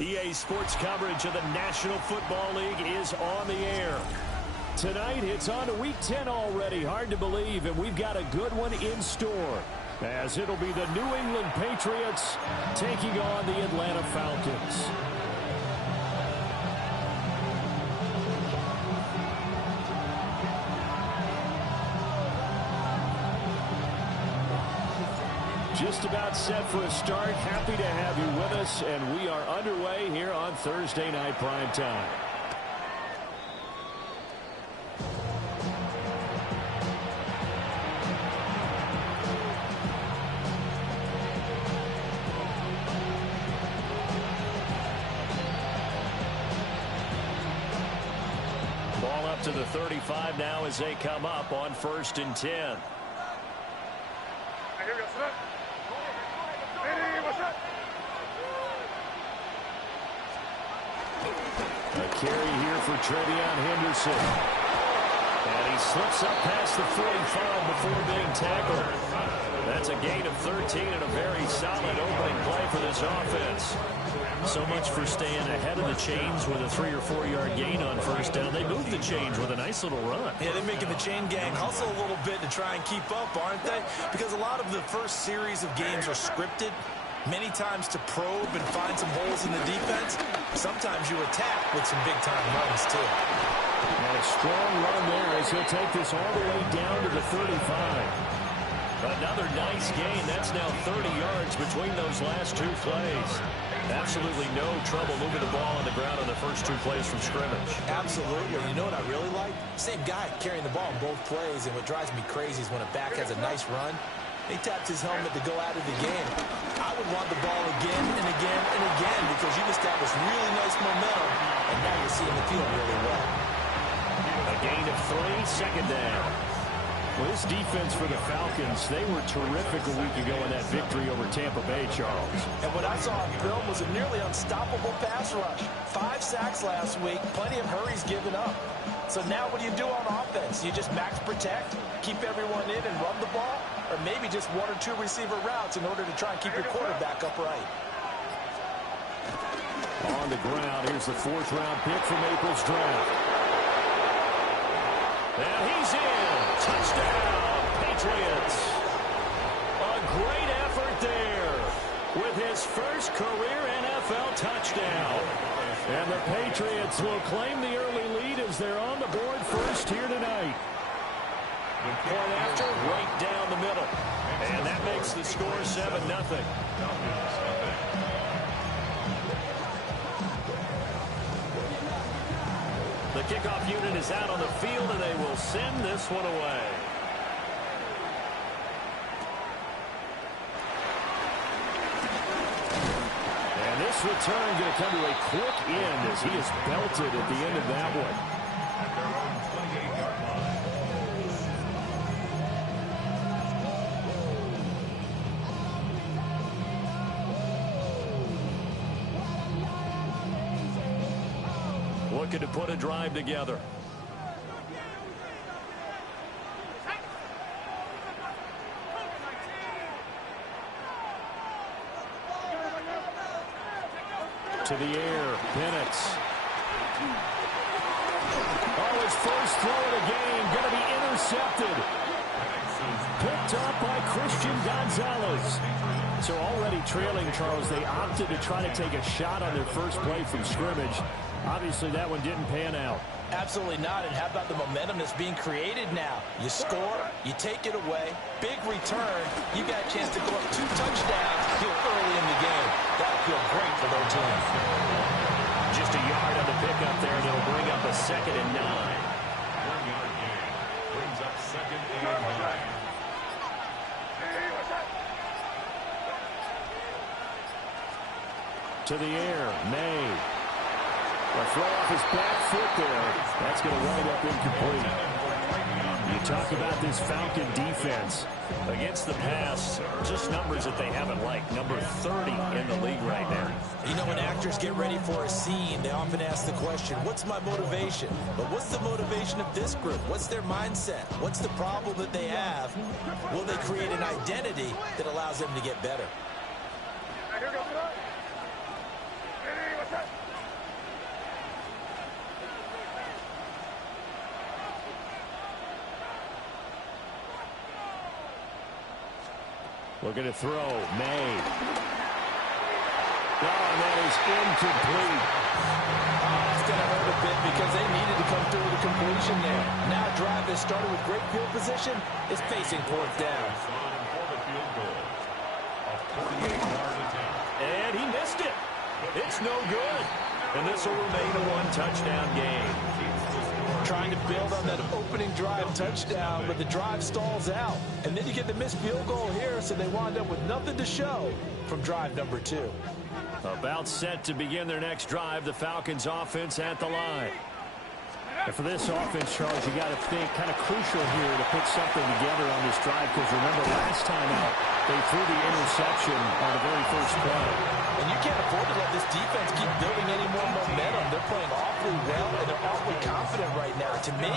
EA Sports coverage of the National Football League is on the air. Tonight, it's on to Week 10 already. Hard to believe, and we've got a good one in store, as it'll be the New England Patriots taking on the Atlanta Falcons. Just about set for a start. Happy to have you with us, and we are underway here on Thursday Night Prime Time. Ball up to the 35 now as they come up on 1st and 10. A carry here for Trevion Henderson. And he slips up past the 45 before being tackled. That's a gain of 13 and a very solid opening play for this offense. So much for staying ahead of the chains with a 3 or 4 yard gain on 1st down. They moved the chains with a nice little run. Yeah, they're making the chain gang hustle a little bit to try and keep up, aren't they? Because a lot of the first series of games are scripted. Many times to probe and find some holes in the defense. Sometimes you attack with some big-time runs, too. And a strong run there as he'll take this all the way down to the 35. Another nice gain. That's now 30 yards between those last 2 plays. Absolutely no trouble moving the ball on the ground on the first 2 plays from scrimmage. Absolutely. You know what I really like? Same guy carrying the ball in both plays, and what drives me crazy is when a back has a nice run, he taps his helmet to go out of the game. I would want the ball again and again and again because you've established really nice momentum, and now you're seeing the field really well. A gain of 3, 2nd down. Well, this defense for the Falcons, they were terrific a week ago in that victory over Tampa Bay, Charles. And what I saw on film was a nearly unstoppable pass rush. 5 sacks last week, plenty of hurries given up. So now what do you do on offense? You just max protect, keep everyone in and run the ball, or maybe just 1 or 2 receiver routes in order to try and keep your quarterback upright. On the ground, here's the 4th round pick from April's draft. And he's in. Touchdown, Patriots. A great effort there with his first career NFL touchdown. And the Patriots will claim the early lead as they're on the board first here tonight. Point after, right down the middle. And that makes the score 7-0. The kickoff unit is out on the field, and they will send this one away. And this return going to come to a quick end as he is belted at the end of that one. Looking to put a drive together. To the air, Bennett. Oh, his first throw of the game, going to be intercepted. Picked up by Christian Gonzalez. So already trailing, Charles, they opted to try to take a shot on their first play from scrimmage. Obviously, that one didn't pan out. Absolutely not. And how about the momentum that's being created now? You score, you take it away, big return. You got a chance to go up 2 touchdowns here early in the game. That'll feel great for their team. Just a yard on the pickup there, and it'll bring up a 2nd and 9. 1-yard gain brings up 2nd and 9. To the air, May. A throw off his back foot there. That's going to wind up incomplete. You talk about this Falcon defense. Against the pass, just numbers that they haven't liked. Number 30 in the league right now. You know, when actors get ready for a scene, they often ask the question, what's my motivation? But what's the motivation of this group? What's their mindset? What's the problem that they have? Will they create an identity that allows them to get better? Looking to throw. May. Oh, and that is incomplete. It's going to hurt a bit because they needed to come through with a completion there. Now a drive that started with great field position is facing fourth down. And he missed it. It's no good. And this will remain a one-touchdown game. Trying to build on that opening drive touchdown, but the drive stalls out. And then you get the missed field goal here, so they wind up with nothing to show from drive number 2. About set to begin their next drive, the Falcons offense at the line. And for this offense, Charles, you got to think kind of crucial here to put something together on this drive, because remember last time out, they threw the interception on the very first play. And you can't afford to let this defense keep building any more momentum. They're playing awfully well, and they're awfully confident right now. To me,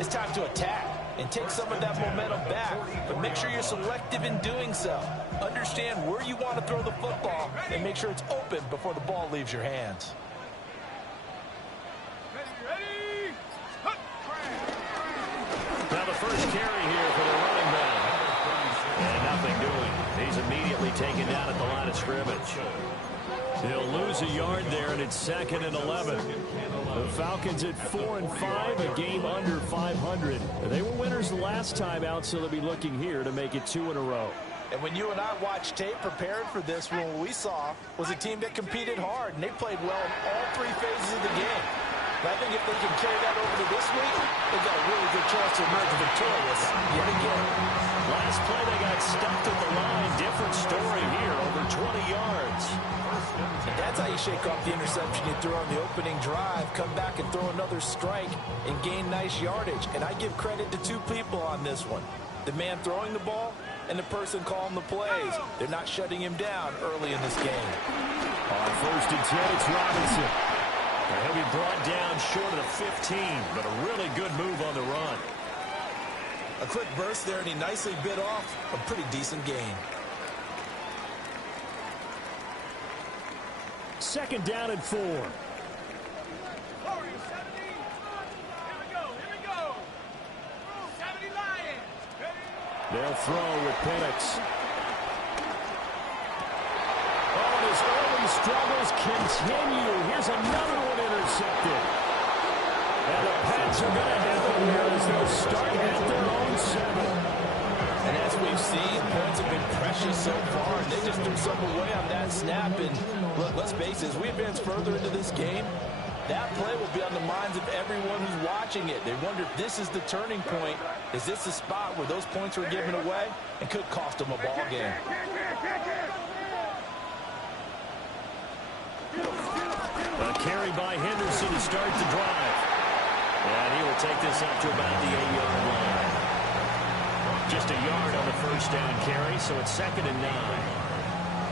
it's time to attack and take some of that momentum back, but make sure you're selective in doing so. Understand where you want to throw the football and make sure it's open before the ball leaves your hands. Now the first carry here for the running back. And nothing doing. He's immediately taken down at the line of scrimmage. He'll lose a yard there, and it's 2nd and 11. The Falcons at 4-5, a game under 500. They were winners the last time out, so they'll be looking here to make it 2 in a row. And when you and I watched tape preparing for this one, what we saw was a team that competed hard, and they played well in all 3 phases of the game. And I think if they can carry that over to this week, they've got a really good chance to emerge victorious yet again. Last play, they got stuffed at the line. Different story here, over 20 yards. And that's how you shake off the interception you threw on the opening drive, come back and throw another strike and gain nice yardage. And I give credit to 2 people on this one. The man throwing the ball and the person calling the plays. They're not shutting him down early in this game. On 1st and 10, it's Robinson. He'll be brought down short of the 15, but a really good move on the run. A quick burst there, and he nicely bit off a pretty decent gain. 2nd down and 4. They'll throw with Penix. Oh, and his early struggles continue. Here's another one intercepted. And the Pats are going to have them here as they'll start at their own 7. And as we've seen, points have been precious so far, and they just threw some away on that snap. And look, let's face it, as we advance further into this game, that play will be on the minds of everyone who's watching it. They wonder if this is the turning point. Is this the spot where those points were given away and could cost them a ball game? A carry by Henderson to start the drive. And he will take this up to about the 8-yard line. Just a yard on the 1st down carry, so it's 2nd and 9.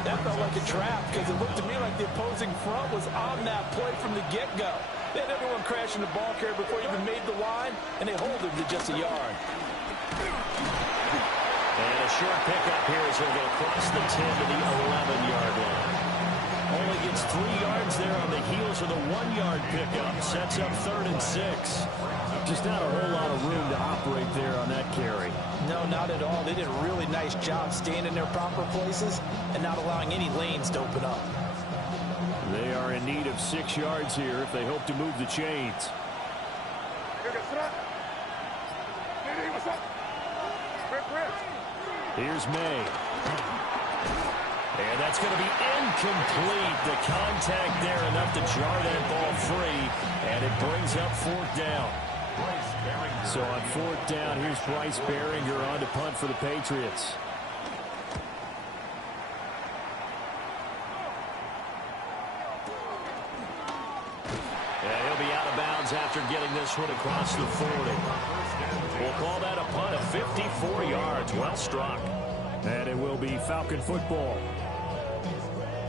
That felt like a trap because it looked to me like the opposing front was on that play from the get-go. They had everyone crashing the ball carrier before he even made the line, and they hold him to just a yard. And a short pickup here as he'll go across the 10 to the 11-yard line. Only gets 3 yards there on the heels of the 1-yard pickup. Sets up 3rd and 6. Just not a whole lot of room to operate there on that carry. No, not at all. They did a really nice job staying in their proper places and not allowing any lanes to open up. They are in need of 6 yards here if they hope to move the chains. Here's May. And that's going to be incomplete. The contact there enough to jar that ball free. And it brings up 4th down. So on 4th down, here's Bryce Behringer on to punt for the Patriots. And he'll be out of bounds after getting this one across the 40. We'll call that a punt of 54 yards. Well struck. And it will be Falcon football.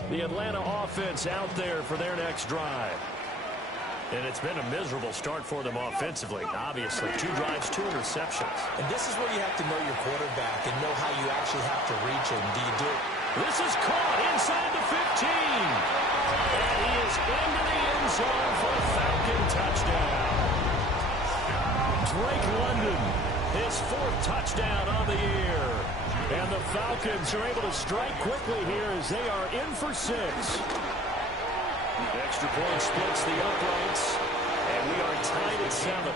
The Atlanta offense out there for their next drive. And it's been a miserable start for them offensively. Obviously, 2 drives, 2 interceptions. And this is where you have to know your quarterback and know how you actually have to reach him. Do you do it? This is caught inside the 15. And he is into the end zone for a Falcon touchdown. Drake London, his 4th touchdown on the year. And the Falcons are able to strike quickly here as they are in for 6. Extra point splits the uprights, and we are tied at 7.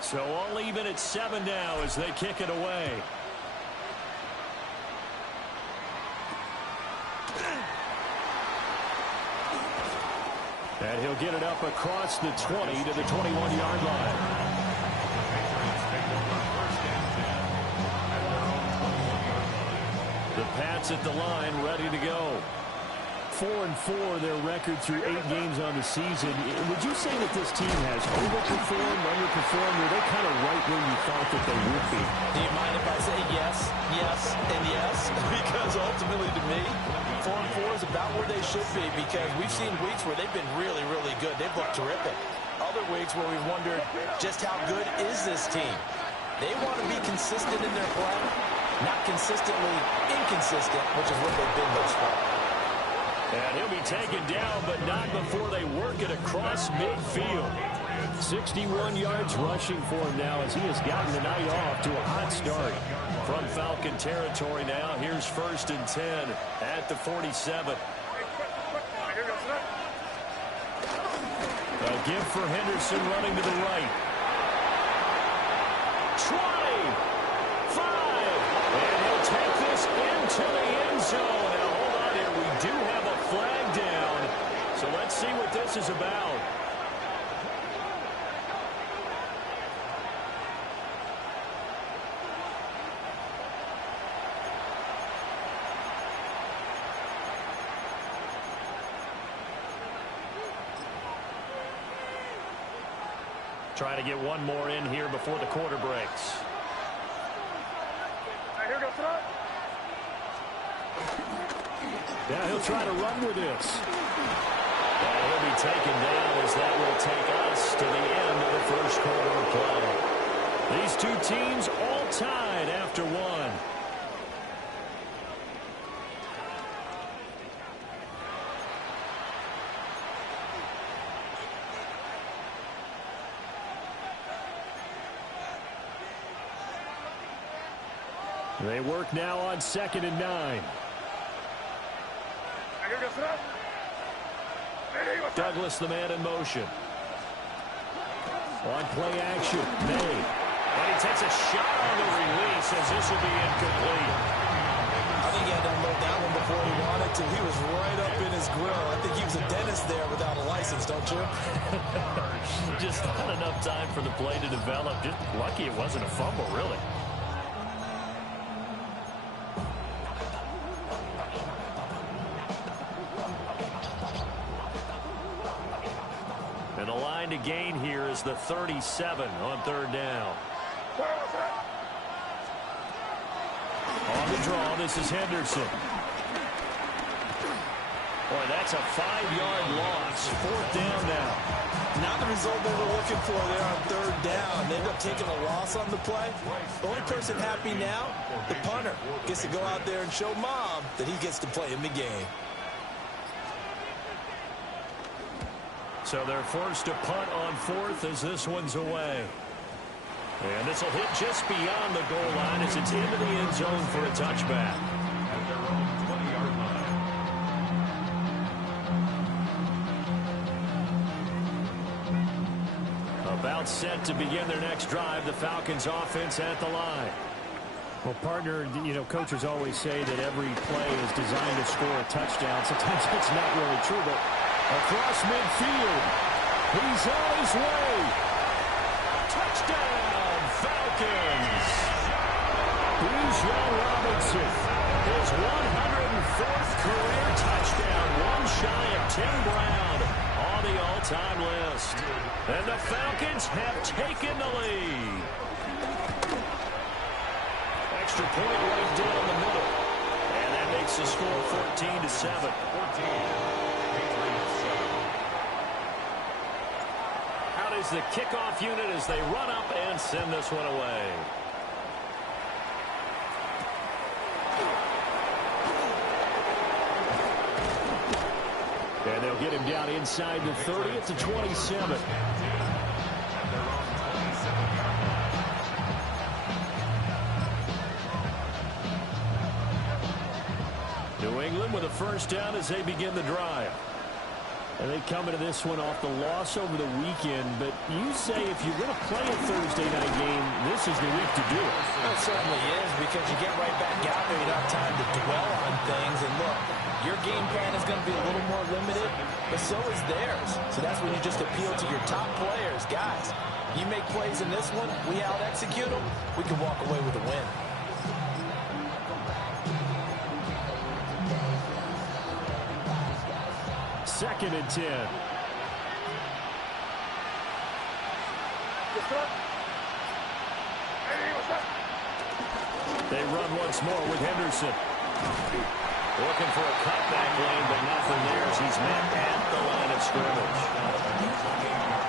So all even at 7 now as they kick it away. And he'll get it up across the 20 to the 21-yard line. The Pats at the line, ready to go. 4-4, their record through 8 games on the season. Would you say that this team has overperformed, underperformed, or are they kind of right where you thought that they would be? Do you mind if I say yes, yes, and yes? Because ultimately to me, 4-4 is about where they should be, because we've seen weeks where they've been really, really good. They've looked terrific. Other weeks where we've wondered just how good is this team. They want to be consistent in their play, not consistently inconsistent, which is what they've been thus far. And he'll be taken down, but not before they work it across midfield. 61 yards rushing for him now as he has gotten the night off to a hot start. From Falcon territory now, here's 1st and 10 at the 47. A give for Henderson running to the right. 20, 5, and he'll take this into the end zone. Now hold on here, we do have a flag down, so let's see what this is about. Trying to get one more in here before the quarter breaks. Here goes front. Now he'll try to run with this. And he'll be taken down as that will take us to the end of the first quarter of play. These two teams all tied after one. They work now on 2nd and 9. Douglas, the man in motion. On play action, May. And he takes a shot on the release as this will be incomplete. I think he had to unload that one before he wanted to. He was right up in his grill. I think he was a dentist there without a license, don't you? Just not enough time for the play to develop. Just lucky it wasn't a fumble, really. And the line to gain here is the 37 on 3rd down. On the draw, this is Henderson. Boy, that's a 5-yard loss. 4th down now. Not the result they were looking for there on 3rd down. They ended up taking a loss on the play. The only person happy now, the punter, gets to go out there and show Mom that he gets to play in the game. So they're forced to punt on 4th as this one's away. And this will hit just beyond the goal line as it's into the end zone for a touchback. At their own 20-yard line. About set to begin their next drive, the Falcons offense at the line. Well, partner, you know, coaches always say that every play is designed to score a touchdown. Sometimes that's not really true, but across midfield, he's on his way. Touchdown, Falcons. Bijan Robinson, his 104th career touchdown, one shy of Tim Brown on the all-time list. And the Falcons have taken the lead. Extra point right down the middle. And that makes the score 14-7. Out is the kickoff unit as they run up and send this one away. And they'll get him down inside the 30 at the 27. New England with a first down as they begin the drive. And they come into this one off the loss over the weekend. But you say if you're going to play a Thursday night game, this is the week to do it. Well, it certainly is, because you get right back out there. You don't have time to dwell on things. And look, your game plan is going to be a little more limited, but so is theirs. So that's when you just appeal to your top players. Guys, you make plays in this one, we out-execute them, we can walk away with a win. Second and 10. They run once more with Henderson. Looking for a cutback lane, but nothing there as he's met at the line of scrimmage.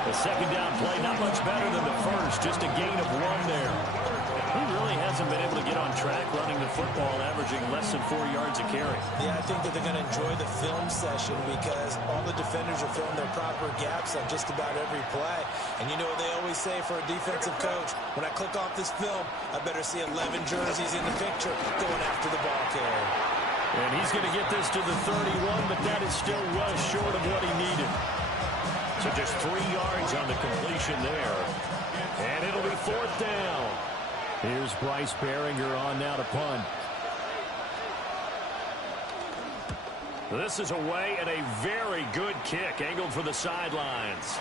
The second down play, not much better than the first, just a gain of 1 there. He really hasn't been able to get on track running the football, averaging less than 4 yards a carry. Yeah, I think that they're going to enjoy the film session because all the defenders are filling their proper gaps on just about every play. And you know what they always say for a defensive coach? When I click off this film, I better see 11 jerseys in the picture going after the ball carrier. And he's going to get this to the 31, but that is still well short of what he needed. So just 3 yards on the completion there. And it'll be 4th down. Here's Bryce Behringer on now to punt. This is away and a very good kick angled for the sidelines.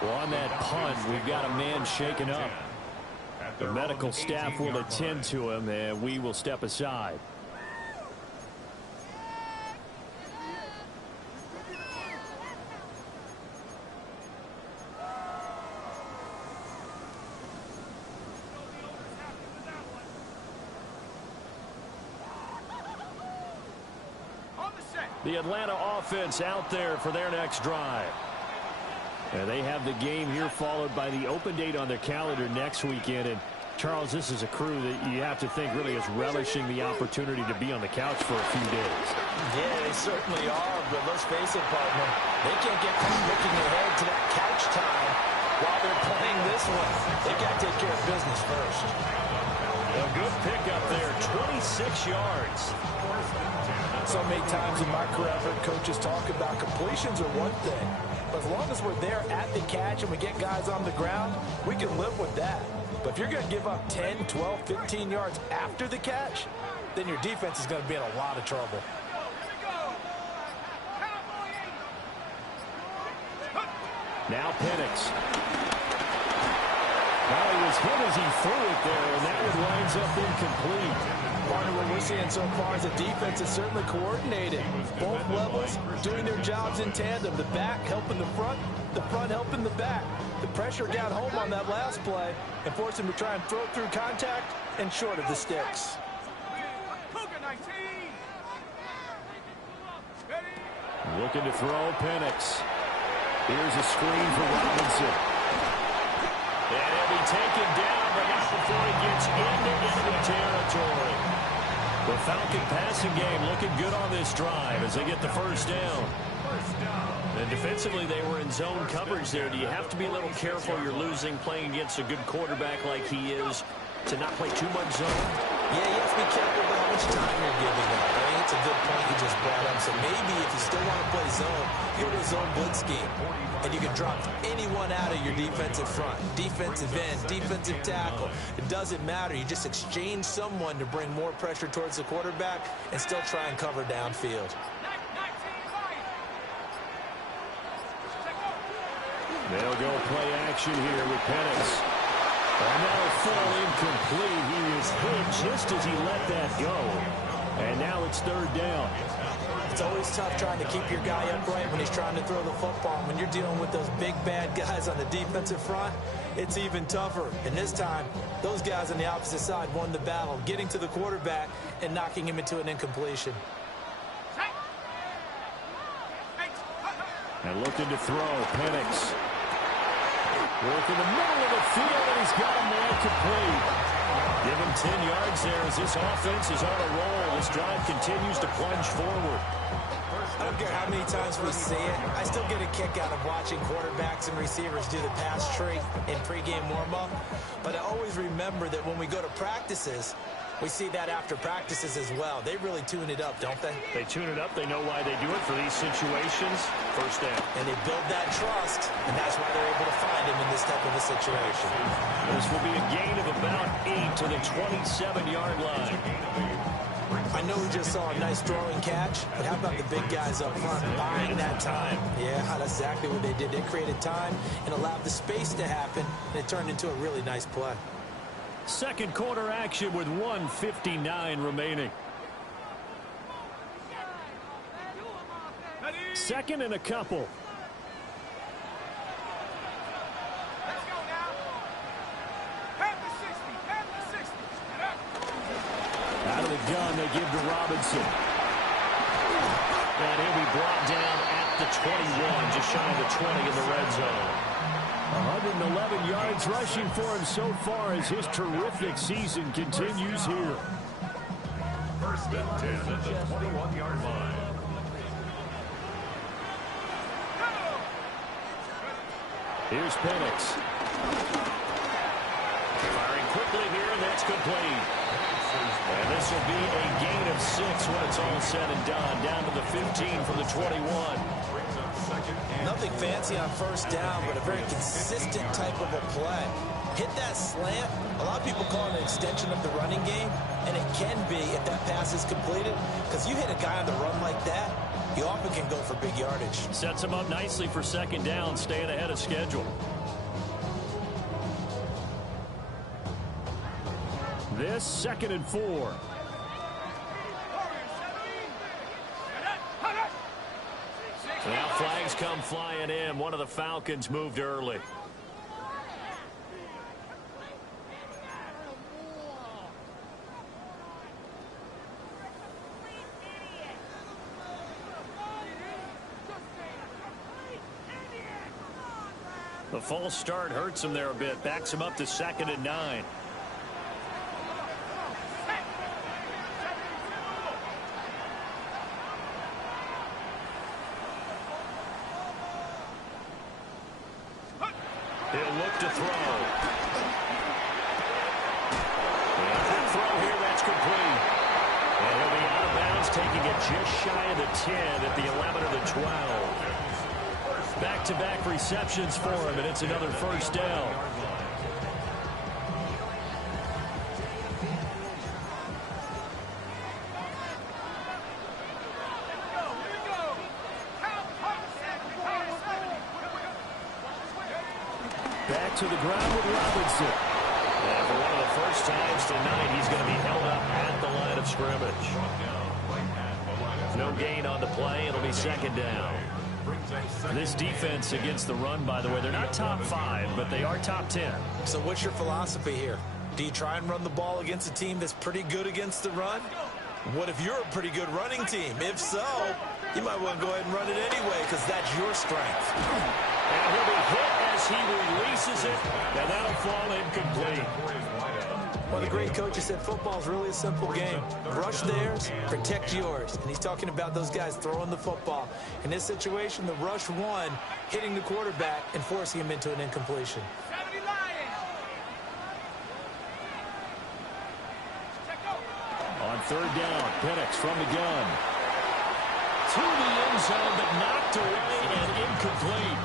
Well, on that punt, we've got a man shaken up. The medical staff will attend to him, and we will step aside. The Atlanta offense out there for their next drive. And they have the game here followed by the open date on their calendar next weekend. And Charles, this is a crew that you have to think really is relishing the opportunity to be on the couch for a few days. Yeah, they certainly are, but let's face it, partner. They can't get looking ahead to that couch time while they're playing this one. They've got to take care of business first. A good pickup there, 26 yards. So many times in my career, I've heard coaches talk about completions are one thing. But as long as we're there at the catch and we get guys on the ground, we can live with that. But if you're going to give up 10, 12, 15 yards after the catch, then your defense is going to be in a lot of trouble. Now Penix. Well, he was hit as he threw it there, and that one winds up incomplete. Partner, what we're seeing so far is the defense is certainly coordinated. Both levels doing their jobs in tandem. The back helping the front helping the back. The pressure got home on that last play and forced him to try and throw through contact and short of the sticks. Looking to throw Penix. Here's a screen for Robinson. And he'll be taken down, but not before he gets into enemy territory. The Falcon passing game looking good on this drive as they get the first down. And defensively, they were in zone coverage there. Do you have to be a little careful? You're losing playing against a good quarterback like he is to not play too much zone? Yeah, you have to be careful about how much time you're giving up. I think it's a good point you just brought up. So maybe if you still want to play zone, go to a zone blitz scheme. And you can drop anyone out of your defensive front. Defensive end, defensive tackle. It doesn't matter. You just exchange someone to bring more pressure towards the quarterback and still try and cover downfield. They'll go play action here with Penix. And that'll fall incomplete. He was hit just as he let that go. And now it's 3rd down. It's always tough trying to keep your guy upright when he's trying to throw the football. When you're dealing with those big, bad guys on the defensive front, it's even tougher. And this time, those guys on the opposite side won the battle, getting to the quarterback and knocking him into an incompletion. And looking to throw, Penix. Work in the middle of the field, and he's got a man complete. Give him 10 yards there as this offense is on a roll. This drive continues to plunge forward. I don't care how many times we see it. I still get a kick out of watching quarterbacks and receivers do the pass tree in pregame warm-up. But I always remember that when we go to practices, We see that after practices as well. They really tune it up, don't they? They tune it up. They know why they do it for these situations. First down. And they build that trust, and that's why they're able to find him in this type of a situation. This will be a gain of about 8 to the 27-yard line. I know we just saw a nice throwing catch, but how about the big guys up front buying that time? Yeah, that's exactly what they did. They created time and allowed the space to happen, and it turned into a really nice play. Second quarter action with 1:59 remaining. Second and a couple. Let's go now. Half the 60. Half the 60. Out of the gun, they give to Robinson. And he'll be brought down at the 21, just shy of the 20 in the red zone. 111 yards rushing for him so far as his terrific season continues here. First and 10 at the 21-yard line. Here's Penix. Firing quickly here, and that's complete. And this will be a gain of 6 when it's all said and done. Down to the 15 from the 21. Nothing fancy on first down, but a very consistent type of a play. Hit that slant. A lot of people call it an extension of the running game, and it can be if that pass is completed, because you hit a guy on the run like that, you often can go for big yardage. Sets him up nicely for second down, staying ahead of schedule. This 2nd and 4. Now flags come flying in. One of the Falcons moved early. The false start hurts him there a bit. Backs him up to 2nd and 9. He'll look to throw. And a quick throw here, that's complete. And he'll be out of bounds, taking it just shy of the 10 at the 11 or the 12. Back-to-back receptions for him, and it's another first down. Back to the ground with Robinson. And for one of the first times tonight, he's going to be held up at the line of scrimmage. No gain on the play. It'll be second down. This defense against the run, by the way, they're not top 5, but they are top 10. So what's your philosophy here? Do you try and run the ball against a team that's pretty good against the run? What if you're a pretty good running team? If so, you might want to go ahead and run it anyway, because that's your strength. And he'll be hit as he releases it, and that'll fall incomplete. One of the great coaches said football's really a simple game. Rush theirs, protect yours. And he's talking about those guys throwing the football. In this situation, the rush one, hitting the quarterback and forcing him into an incompletion. On third down, Penix from the gun. To the end zone, but knocked away and incomplete.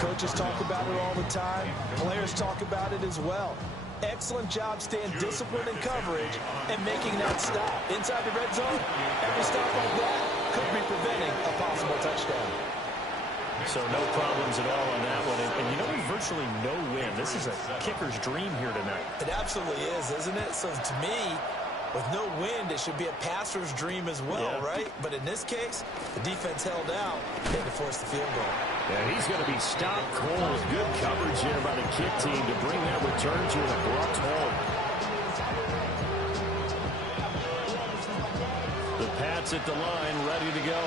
Coaches talk about it all the time. Players talk about it as well. Excellent job staying disciplined in coverage and making that stop. Inside the red zone, every stop like that could be preventing a possible touchdown. So no problems at all on that one. And you know, there's virtually no win. This is a kicker's dream here tonight. It absolutely is, isn't it? So to me, with no wind, it should be a passer's dream as well, right? But in this case, the defense held out. They had to force the field goal. Yeah, he's going to be stopped cold. Good coverage here by the kick team to bring that return to an abrupt halt. The Pats at the line, ready to go.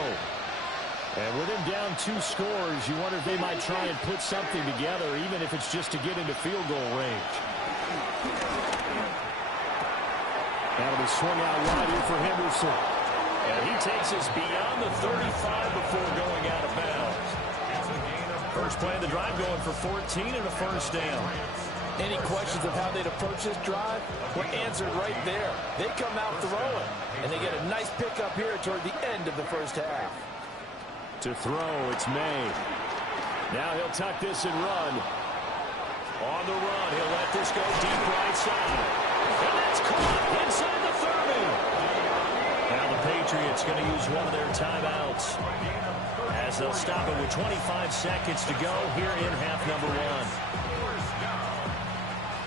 And with him down 2 scores, you wonder if they might try and put something together, even if it's just to get into field goal range. That'll be swung out wide here for Henderson. And he takes us beyond the 35 before going out of bounds. First play of the drive going for 14 and a first down. Any questions of how they'd approach this drive were answered right there. They come out throwing, and they get a nice pickup here toward the end of the first half. To throw, it's May. Now he'll tuck this and run. On the run, he'll let this go deep right side. And that's caught inside the 30. Now the Patriots going to use one of their timeouts, as they'll stop it with 25 seconds to go here in half number one.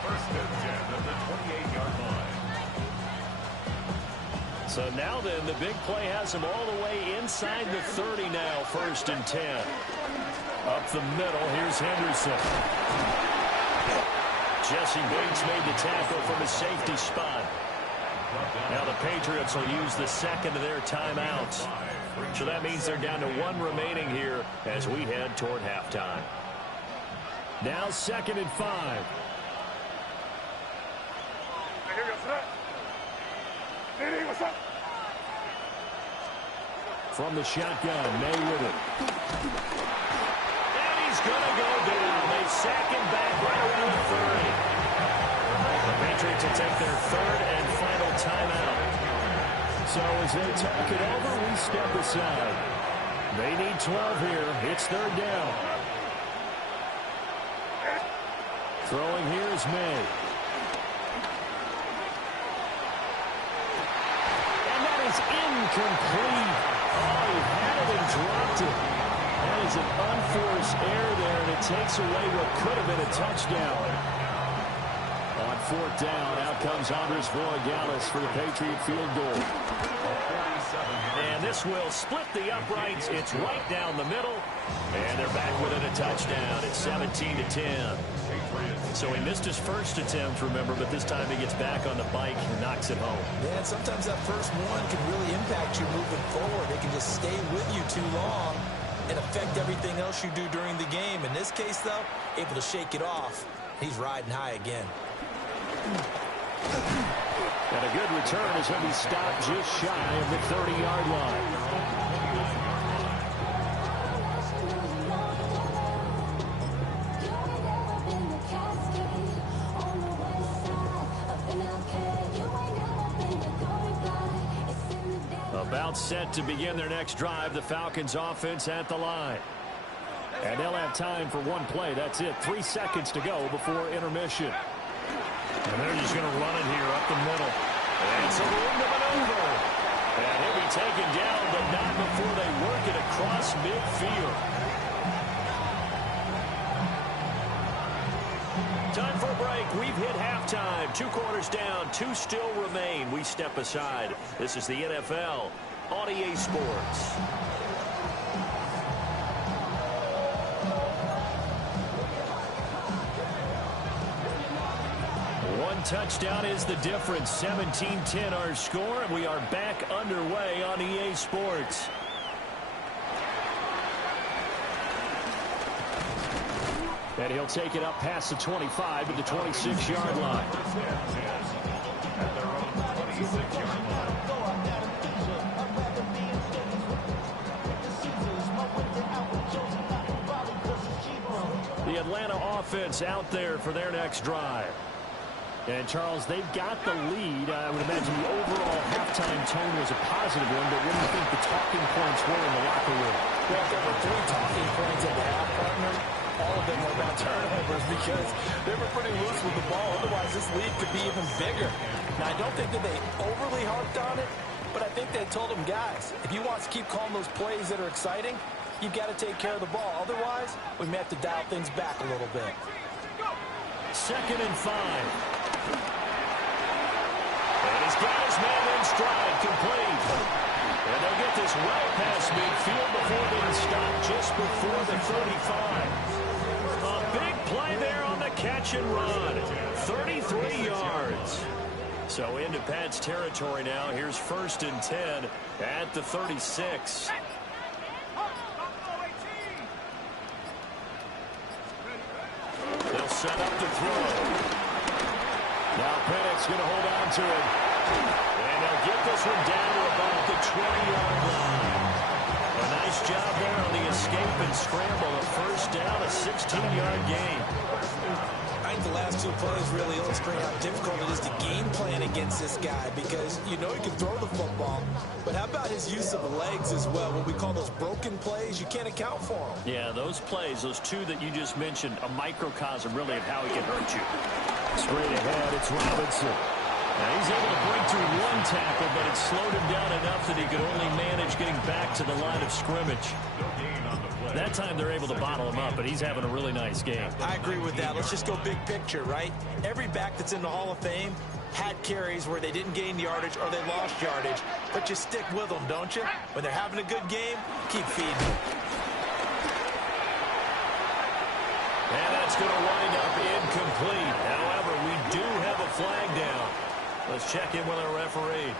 First and 10 at the 28-yard line. So now then, the big play has him all the way inside the 30 now, first and 10. Up the middle, here's Henderson. Jesse Bates made the tackle from his safety spot. Now the Patriots will use the second of their timeouts. So that means they're down to one remaining here as we head toward halftime. Now 2nd and 5. From the shotgun, May with it. And he's going to go down. They sack him back right around the 30. The Patriots will take their third and final timeout. So as they talk it over, we step aside. They need 12 here. It's third down. Throwing here is May. And that is incomplete. Oh, he had it and dropped it. That is an unforced error there, and it takes away what could have been a touchdown. On fourth down, out comes Andres Villegas for the Patriot field goal. And this will split the uprights. It's right down the middle. And they're back within a touchdown. It's 17-10. So he missed his first attempt, remember, but this time he gets back on the bike and knocks it home. Man, sometimes that first one can really impact you moving forward. It can just stay with you too long and affect everything else you do during the game. In this case, though, able to shake it off. He's riding high again. And a good return is when he stopped just shy of the 30-yard line. About set to begin their next drive, the Falcons offense at the line. And they'll have time for one play. That's it. 3 seconds to go before intermission. And they're just going to run it here up the middle. And it's a room to maneuver. And he'll be taken down, but not before they work it across midfield. Time for a break. We've hit halftime. 2 quarters down. 2 still remain. We step aside. This is the NFL on EA Sports. One touchdown is the difference. 17-10 our score, and we are back underway on EA Sports. And he'll take it up past the 25 to the 26-yard line. At their own 26-yard line. The Atlanta offense out there for their next drive. And, Charles, they've got the lead. I would imagine the overall halftime tone was a positive one, but what do you think the talking points were in the locker room? Well, there were 3 talking points at the half, partner. All of them were about turnovers because they were pretty loose with the ball. Otherwise, this lead could be even bigger. Now, I don't think that they overly harped on it, but I think they told them, guys, if you want to keep calling those plays that are exciting, you've got to take care of the ball. Otherwise, we may have to dial things back a little bit. 2nd and 5. And he's got his man in stride, complete. And they'll get this well past midfield before being stopped just before the 35. A big play there on the catch and run. 33 yards. So into Pat's territory now. Here's 1st and 10 at the 36. They'll set up the throw. Now Pennick's going to hold on to it. And they'll get this one down to about the 20-yard line. A nice job there on the escape and scramble. A first down, a 16-yard gain. I think the last two plays really illustrate how difficult it is to game plan against this guy because you know he can throw the football, but how about his use of the legs as well? What we call those broken plays, you can't account for them. Yeah, those plays, those two that you just mentioned, a microcosm really of how he can hurt you. Straight ahead, it's Robinson. Now he's able to break through one tackle, but it slowed him down enough that he could only manage getting back to the line of scrimmage. That time they're able to bottle him up, but he's having a really nice game. I agree with that. Let's just go big picture, right? Every back that's in the Hall of Fame had carries where they didn't gain yardage or they lost yardage, but you stick with them, don't you? When they're having a good game, keep feeding them. And that's going to wind up incomplete. However, we do have a flag down. Let's check in with our referee.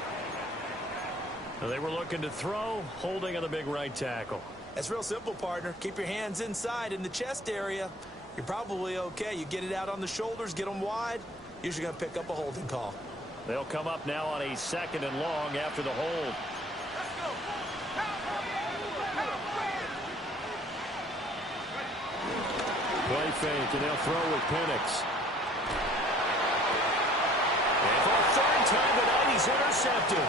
So they were looking to throw, holding on the big right tackle. That's real simple, partner. Keep your hands inside in the chest area. You're probably okay. You get it out on the shoulders, get them wide. Usually going to pick up a holding call. They'll come up now on a 2nd and long after the hold. Play fake, and they'll throw with Penix. And for a 3rd time tonight, he's intercepted.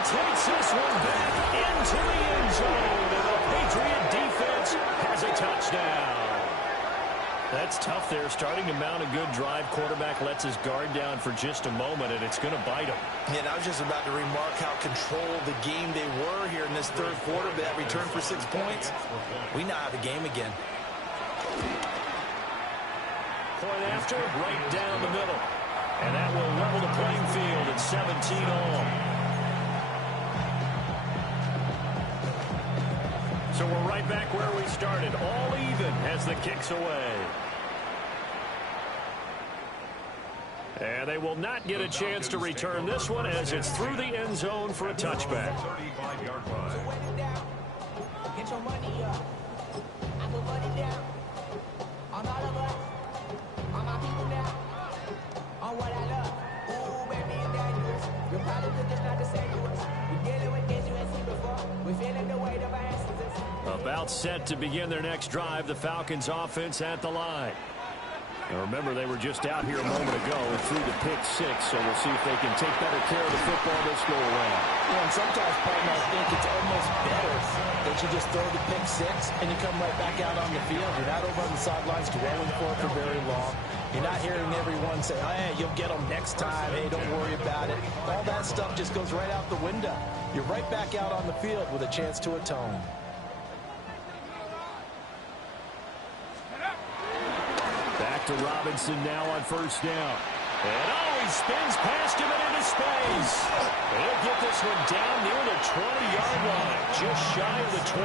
Takes this one back into the end zone, and the Patriot defense has a touchdown. That's tough there, starting to mount a good drive. Quarterback lets his guard down for just a moment, and it's going to bite him. And I was just about to remark how controlled the game they were here in this 3rd quarter, but that return for 6 points. We now have a game again. Point after, right down the middle. And that will level the playing field at 17 all. So we're right back where we started, all even as the kick's away. And they will not get a chance to return this one as it's through the end zone for a touchback. 35-yard line. So wet it down. Get your money up. I put money down. On all of us. On my people now. On what I love. Ooh, baby, it's dangerous. You're probably looking not the same to us. We're dealing with this you ain't seen before. We're feeling the weight of our essence. About set to begin their next drive, the Falcons offense at the line. Now remember, they were just out here a moment ago and threw the pick 6, so we'll see if they can take better care of the football this go around. Yeah, and sometimes, partner, I think it's almost better that you just throw the pick 6 and you come right back out on the field. You're not over on the sidelines dwelling for it for very long. You're not hearing everyone say, hey, you'll get them next time. Hey, don't worry about it. All that stuff just goes right out the window. You're right back out on the field with a chance to atone. Back to Robinson now on 1st down. And he spins past him and into space. And he'll get this one down near the 20-yard line, just shy of the 20.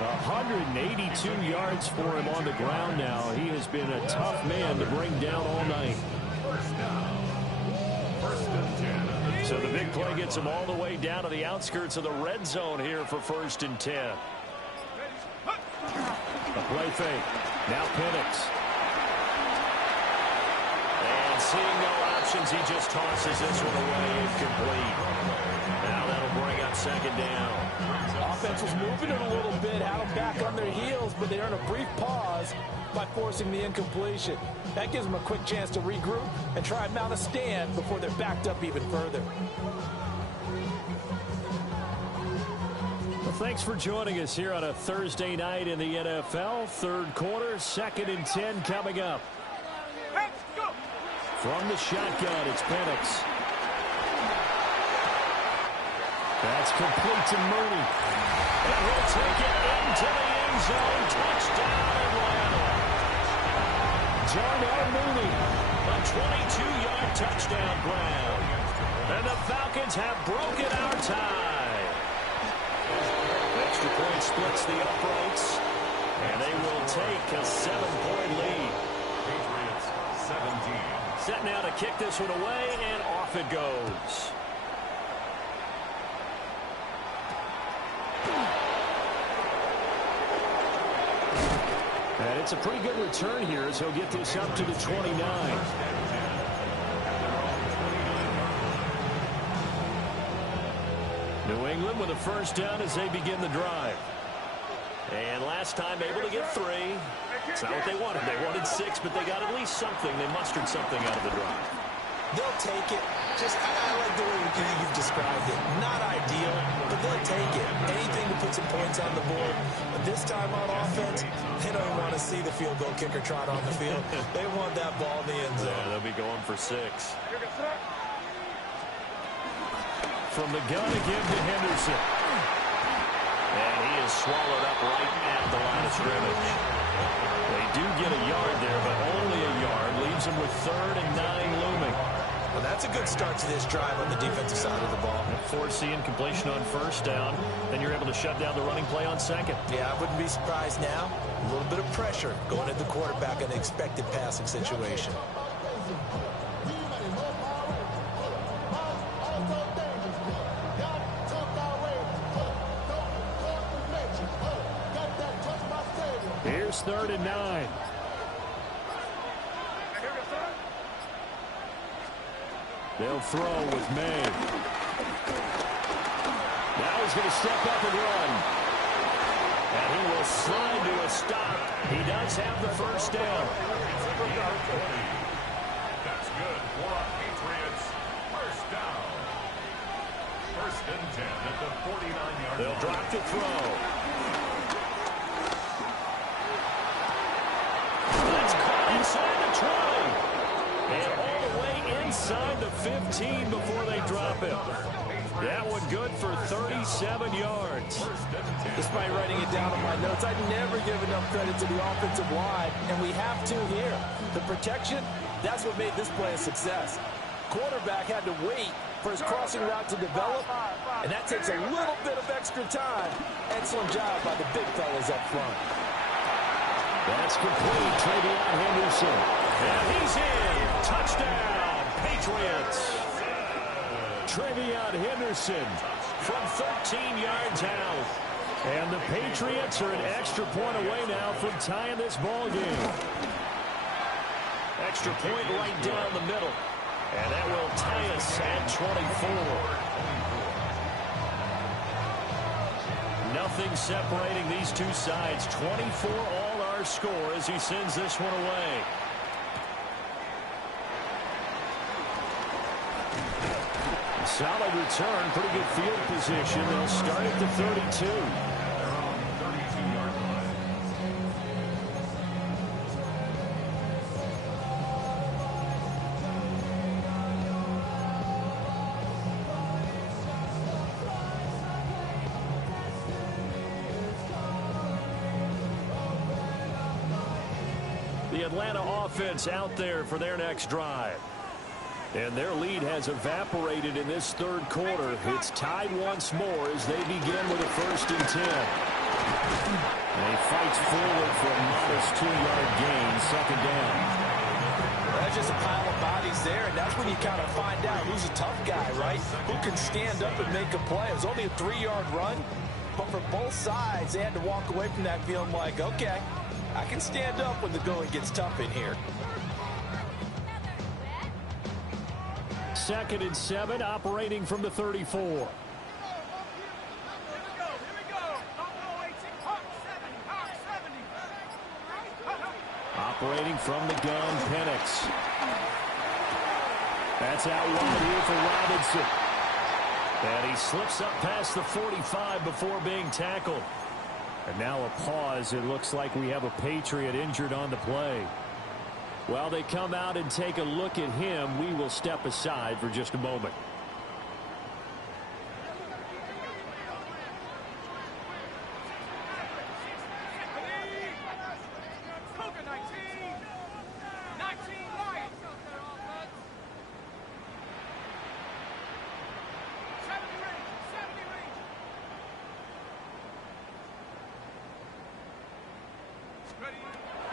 182 yards for him on the ground now. He has been a tough man to bring down all night. So the big play gets him all the way down to the outskirts of the red zone here for 1st and 10. A play fake. Now Penix. Seeing no options, he just tosses this one away incomplete. Now that'll bring up 2nd down. Offense was moving it a little bit, had them back on their heels, but they earn a brief pause by forcing the incompletion. That gives them a quick chance to regroup and try and mount a stand before they're backed up even further. Well, thanks for joining us here on a Thursday night in the NFL. 3rd quarter, 2nd and 10 coming up. From the shotgun, it's Penix. That's complete to Mooney. And he'll take it into the end zone. Touchdown, Atlanta. Darnell Mooney, a 22-yard touchdown grab. And the Falcons have broken our tie. Extra point splits the uprights. And they will take a 7-point lead. Patriots 17. Set now to kick this one away, and off it goes. And it's a pretty good return here as he'll get this up to the 29. New England with a first down as they begin the drive. And last time able to get 3. It's not what they wanted. They wanted 6, but they got at least something. They mustered something out of the drive. They'll take it. I like the way you've described it. Not ideal, but they'll take it. Anything to put some points on the board. But this time on offense, they don't want to see the field goal kicker trot on the field. They want that ball in the end zone. Yeah, they'll be going for 6. From the gun again to Henderson. And he is swallowed up right at the line of scrimmage. They do get a yard there, but only a yard. Leaves them with 3rd and 9 looming. Well, that's a good start to this drive on the defensive side of the ball. Force the incompletion on first down. Then you're able to shut down the running play on 2nd. Yeah, I wouldn't be surprised now. A little bit of pressure going at the quarterback in an expected passing situation. Here's 3rd and 9. They'll throw with May. Now he's going to step up and run. And he will slide to a stop. He does have the first down. That's good for our Patriots. First down. 1st and 10 at the 49-yard line. They'll drop to throw. That's caught inside the 20. And all the way inside the 15 before they drop him. That one good for 37 yards. Despite writing it down on my notes, I'd never give enough credit to the offensive line, and we have to here. The protection, that's what made this play a success. Quarterback had to wait for his crossing route to develop, and that takes a little bit of extra time. Excellent job by the big fellas up front. That's complete. Travion Henderson. And he's in. Touchdown, Patriots. Travion Henderson from 13 yards out. And the Patriots are an extra point away now from tying this ball game. Extra point right down the middle. And that will tie us at 24. Nothing separating these two sides. 24 all our score as he sends this one away. Solid return, pretty good field position. They'll start at the 32. The Atlanta offense out there for their next drive. And their lead has evaporated in this third quarter. It's tied once more as they begin with a 1st and 10. And he fights forward for a modest 2-yard gain, 2nd down. That's just a pile of bodies there, and that's when you kind of find out who's a tough guy, right? Who can stand up and make a play. It was only a 3-yard run, but for both sides, they had to walk away from that feeling like, okay, I can stand up when the going gets tough in here. 2nd and 7, operating from the 34. Operating from the gun, Penix. That's out wide here for Robinson. And he slips up past the 45 before being tackled. And now a pause. It looks like we have a Patriot injured on the play. While they come out and take a look at him, we will step aside for just a moment.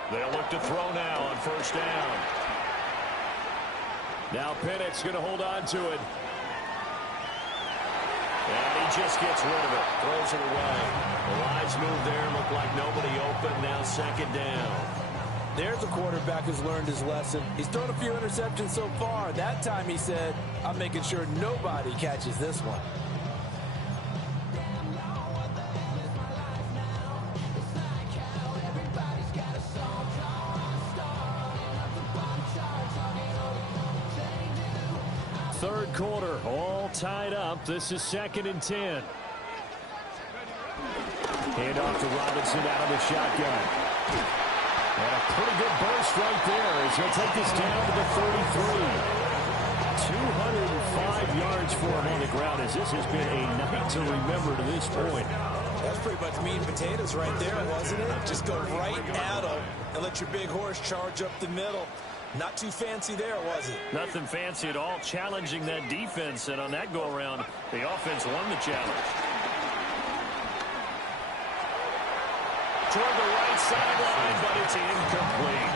They'll look to throw now on 1st down. Now Penix going to hold on to it. And he just gets rid of it. Throws it away. The lines move there. Look like nobody open. Now 2nd down. There's a quarterback who's learned his lesson. He's thrown a few interceptions so far. That time he said, I'm making sure nobody catches this one. third quarter, all tied up. This is 2nd and 10. Hand off to Robinson out of the shotgun. And a pretty good burst right there as he'll take this down to the 33. 205 yards for him on the ground as this has been a night to remember to this point. That's pretty much meat and potatoes right there, wasn't it? Just go right at him and let your big horse charge up the middle. Not too fancy there, was it? Nothing fancy at all, challenging that defense, and on that go-around, the offense won the challenge. Toward the right sideline, but it's incomplete.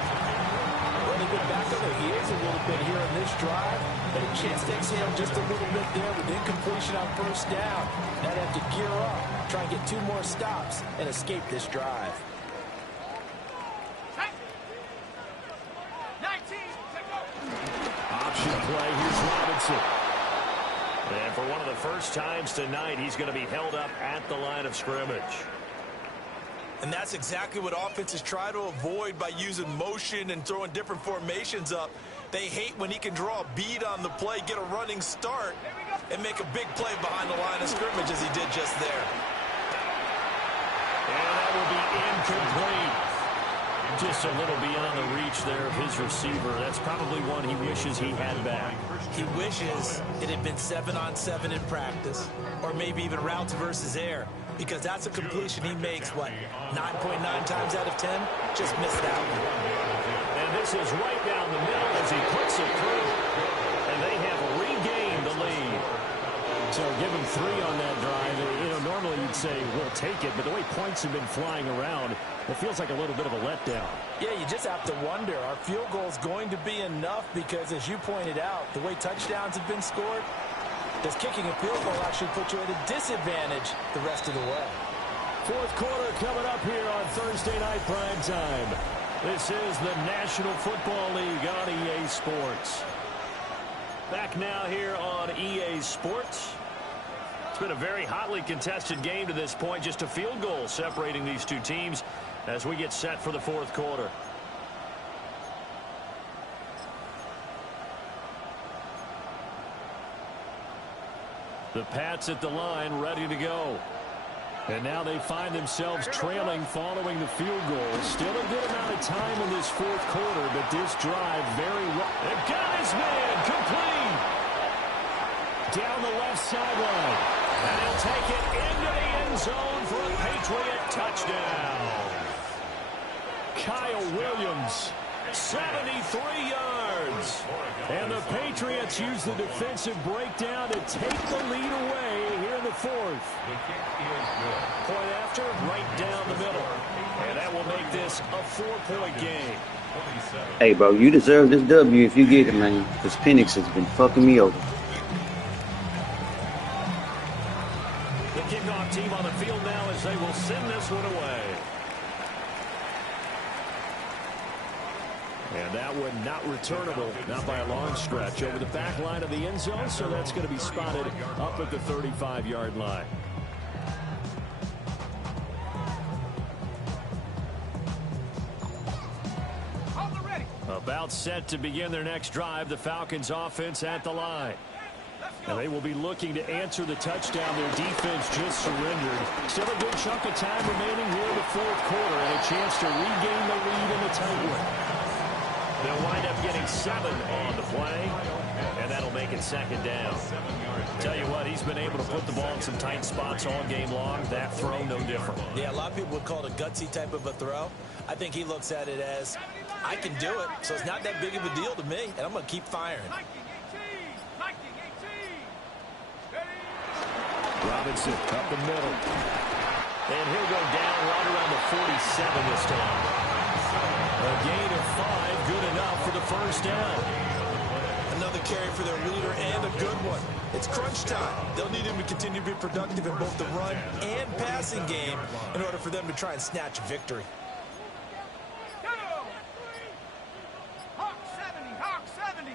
Well, they've been back on their heels a little bit here on this drive. Had a chance to exhale just a little bit there with incompletion on first down. Now they have to gear up, try and get 2 more stops, and escape this drive. 19, take over. Option play, here's Robinson. And for one of the first times tonight, he's going to be held up at the line of scrimmage. And that's exactly what offenses try to avoid by using motion and throwing different formations up. They hate when he can draw a bead on the play, get a running start, and make a big play behind the line of scrimmage as he did just there. And that will be incomplete. Just a little beyond the reach there of his receiver. That's probably one he wishes he had back. He wishes it had been 7-on-7 in practice, or maybe even routes versus air, because that's a completion he makes, what, 9.9 times out of 10? Just missed that one. And this is right down the middle as he puts it through. And they have regained the lead. So give him 3 on that drive. You know, normally you'd say, we'll take it, but the way points have been flying around, it feels like a little bit of a letdown. Yeah, you just have to wonder, are field goals going to be enough? Because as you pointed out, the way touchdowns have been scored, does kicking a field goal actually put you at a disadvantage the rest of the way? Fourth quarter coming up here on Thursday night prime time. This is the National Football League on EA Sports. Back now here on EA Sports. It's been a very hotly contested game to this point. Just a field goal separating these two teams as we get set for the fourth quarter. The Pats at the line, ready to go. And now they find themselves trailing following the field goal. Still a good amount of time in this fourth quarter, but this drive very well. The guy's man, complete. Down the left sideline. And he'll take it into the end zone for a Patriot touchdown. Kyle Williams, 73 yards. And the Patriots use the defensive breakdown to take the lead away here in the fourth. Point after, right down the middle. And that will make this a 4-point game. Hey, bro, you deserve this W if you get it, man. Because Penix has been fucking me over. The kickoff team on the field now as they will send this one away. And that one not returnable, not by a long stretch, over the back line of the end zone, so that's going to be spotted up at the 35-yard line. About set to begin their next drive, the Falcons offense at the line. And they will be looking to answer the touchdown. Their defense just surrendered. Still a good chunk of time remaining here in the fourth quarter and a chance to regain the lead in the tight one. They'll wind up getting 7 on the play, and that'll make it second down. Tell you what, he's been able to put the ball in some tight spots all game long. That throw, no different. Yeah, a lot of people would call it a gutsy type of a throw. I think he looks at it as, I can do it, so it's not that big of a deal to me, and I'm going to keep firing. Robinson up the middle. And he'll go down right around the 47 this time. A gain of 5, good enough for the first down. Another carry for their leader and a good one. It's crunch time. They'll need him to continue to be productive in both the run and passing game in order for them to try and snatch a victory. Hawk 70, Hawk 70.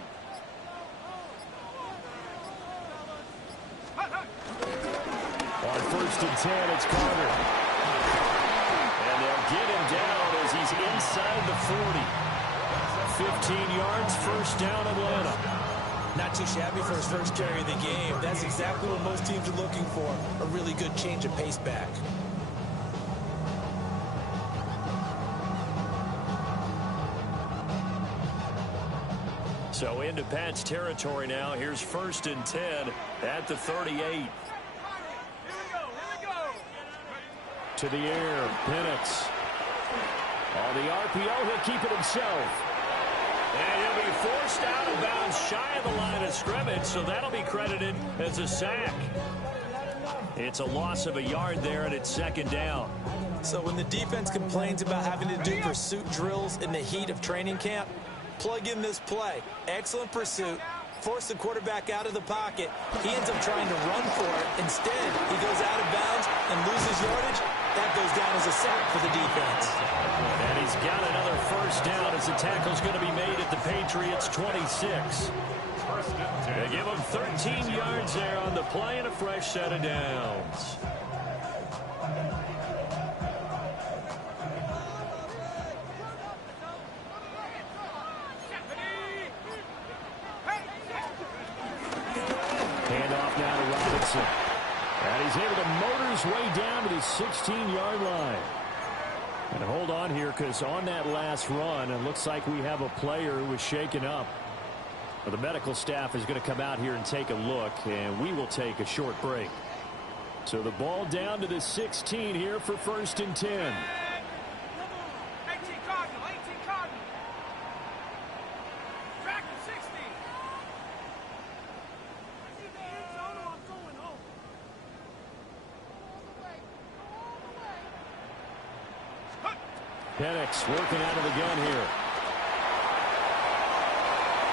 On 1st and 10, it's Carter. And they'll get him down as he's inside the 40. 15 yards, first down Atlanta. Not too shabby for his first carry of the game. That's exactly what most teams are looking for, a really good change of pace back. So into Pat's territory now. Here's 1st and 10 at the 38. To the air, Penix. On the RPO, he'll keep it himself. And he'll be forced out of bounds shy of the line of scrimmage, so that'll be credited as a sack. It's a loss of a yard there, and it's 2nd down. So when the defense complains about having to do pursuit drills in the heat of training camp, plug in this play. Excellent pursuit. Force the quarterback out of the pocket. He ends up trying to run for it. Instead, he goes out of bounds and loses yardage. That goes down as a sack for the defense. And he's got another 1st down as the tackle's going to be made at the Patriots' 26. They give him 13 yards there on the play and a fresh set of downs. Handoff now to Robinson. And he's able to motor his way down to the 16-yard line. And hold on here, because on that last run, it looks like we have a player who was shaken up. Well, the medical staff is going to come out here and take a look, and we will take a short break. So the ball down to the 16 here for 1st and 10. 18 Cardinal, 18 Cardinal. Track to 60. Penix working out of the gun here.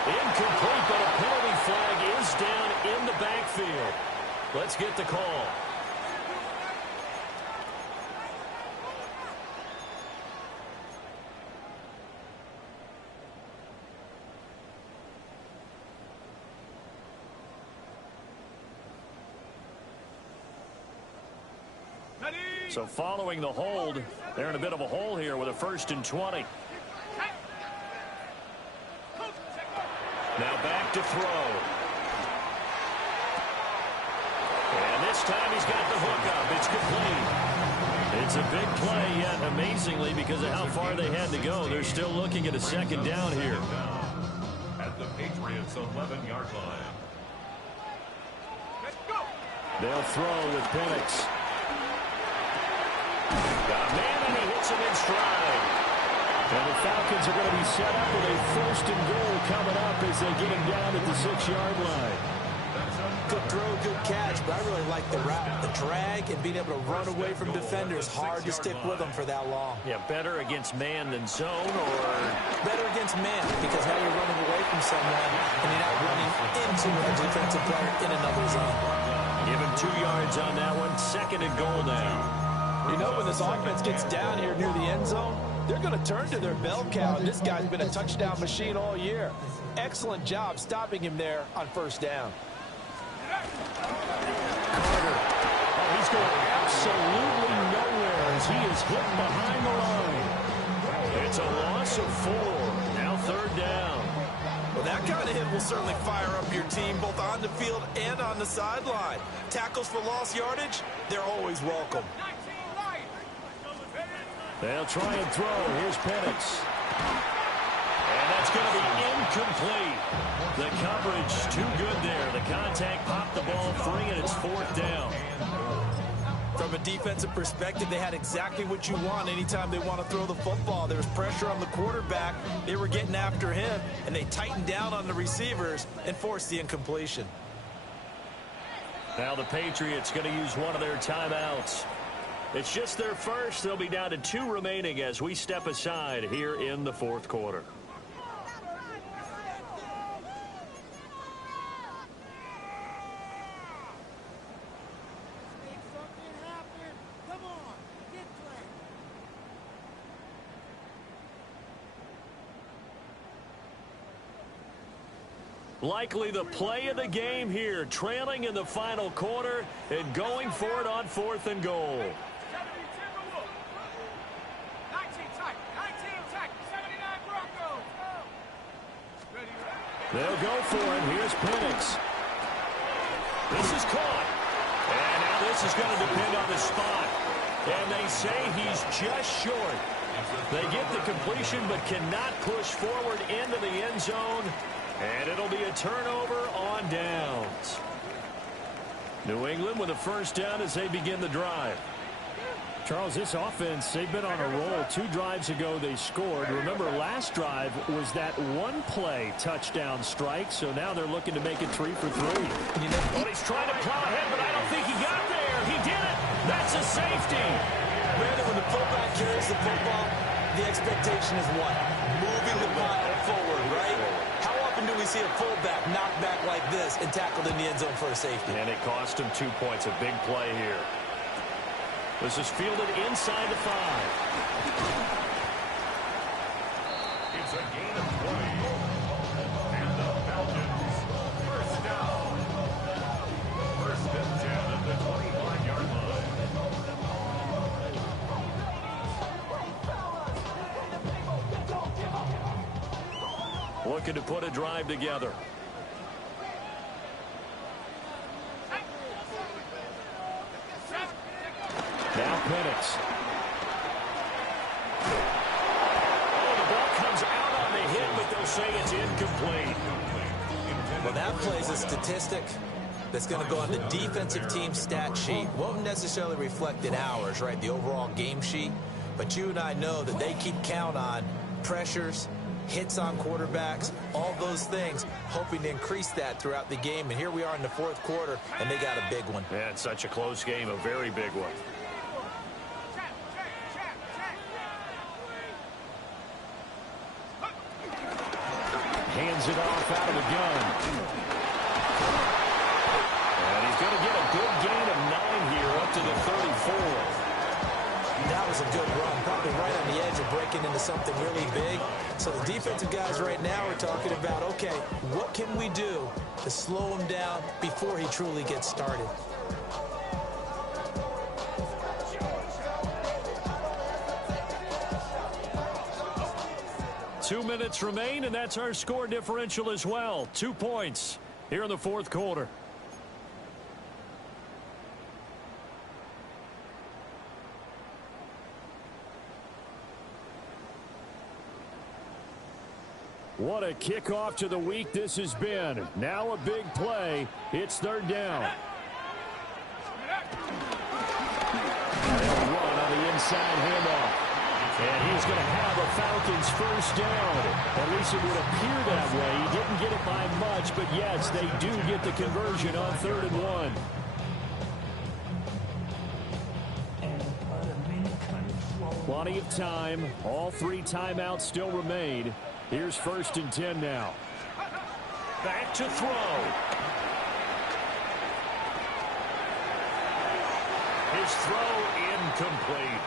Incomplete, but a penalty flag is down in the backfield. Let's get the call. So following the hold, they're in a bit of a hole here with a 1st and 20. Now back to throw. And this time he's got the hook up. It's complete. It's a big play, yet amazingly, because of how far they had to go, they're still looking at a 2nd down here. At the Patriots' 11-yard line. They'll throw with Penix. Got a man, and he hits him in stride. And the Falcons are going to be set up with a 1st and goal coming up as they get him down at the 6-yard line. Good throw, good catch, but I really like the route. The drag and being able to run away from defenders. Hard to stick with them for that long. Yeah, better against man than zone, or better against man, because now you're running away from someone and you're not running into a defensive player in another zone. Give him 2 yards on that one. 2nd and goal now. You know, when this offense gets down here near the end zone, they're going to turn to their bell cow, and this guy's been a touchdown machine all year. Excellent job stopping him there on 1st down. Carter. Oh, he's going absolutely nowhere as he is hit behind the line. It's a loss of 4. Now 3rd down. Well, that kind of hit will certainly fire up your team both on the field and on the sideline. Tackles for lost yardage, they're always welcome. They'll try and throw. Here's Penix. And that's going to be incomplete. The coverage too good there. The contact popped the ball free, and it's 4th down. From a defensive perspective, they had exactly what you want anytime they want to throw the football. There was pressure on the quarterback. They were getting after him, and they tightened down on the receivers and forced the incompletion. Now the Patriots going to use one of their timeouts. It's just their first. They'll be down to 2 remaining as we step aside here in the 4th quarter. Likely the play of the game here, trailing in the final quarter and going for it on 4th and goal. 19 tight, 19 tight, 79 Broncos. Ready. They'll go for it. Here's Penix. This is caught. And now this is going to depend on the spot. And they say he's just short. They get the completion but cannot push forward into the end zone. And it'll be a turnover on downs. New England with a first down as they begin the drive. Charles, this offense, they've been on a roll. 2 drives ago they scored. Remember, last drive was that one-play touchdown strike, so now they're looking to make it 3 for 3. Well, he's trying to plow ahead, but I don't think he got there. He did it. That's a safety. Brandon, when the fullback carries the football, the expectation is what? Moving the pile forward, right? How often do we see a fullback knock back like this and tackled in the end zone for a safety? And it cost him 2 points. A big play here. This is fielded inside the 5. It's a gain of 20. And the Falcons, first down. First and 10 at the 25-yard line. Looking to put a drive together. Now Penix. Oh, the ball comes out on the hit, but they'll say it's incomplete. Well, that plays a statistic that's going to go on the defensive team stat sheet. Won't necessarily reflect in ours, right, the overall game sheet. But you and I know that they keep count on pressures, hits on quarterbacks, all those things, hoping to increase that throughout the game. And here we are in the 4th quarter, and they got a big one. Yeah, it's such a close game, a very big one. Hands it off out of the gun. And he's going to get a good gain of 9 here up to the 34. That was a good run, probably right on the edge of breaking into something really big. So the defensive guys right now are talking about, okay, what can we do to slow him down before he truly gets started? Two minutes remain, and that's our score differential as well. 2 points here in the 4th quarter. What a kickoff to the week this has been. Now a big play. It's 3rd down. They'll run on the inside handoff. And he's going to have a Falcons first down. At least it would appear that way. He didn't get it by much, but yes, they do get the conversion on 3rd and 1. Plenty of time. All 3 timeouts still remain. Here's 1st and 10 now. Back to throw. His throw incomplete.